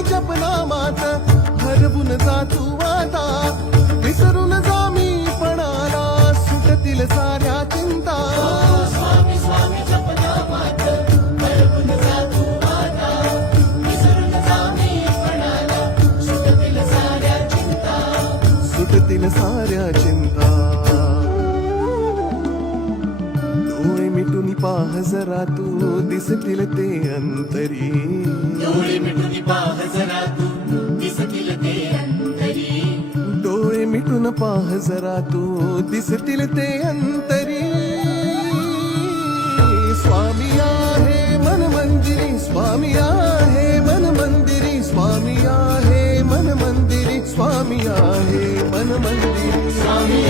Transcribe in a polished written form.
स्वामी जपनामात हरवून जा तू आता, विसरून जा मी पणाला, सुटतील साऱ्या चिंता. स्वामी स्वामी जपनामात हरवून जा तू आता, विसरून जा मी पणाला, सुटतील साऱ्या चिंता. सुटतील साऱ्या चिंता. डोळे मिटून पाह जरा तू, दिसतील ते अंतरी. डोळे मिटून पाह जरा तू, दिसतील ते अंतरी. डोळे मिटून पाह जरा तू, दिसतील ते अंतरी. स्वामी आहे मन मंदिरी, स्वामी आहे मन मंदिरी, स्वामी आहे मन मंदिरी, स्वामी आहे मन मंदिरी. स्वामी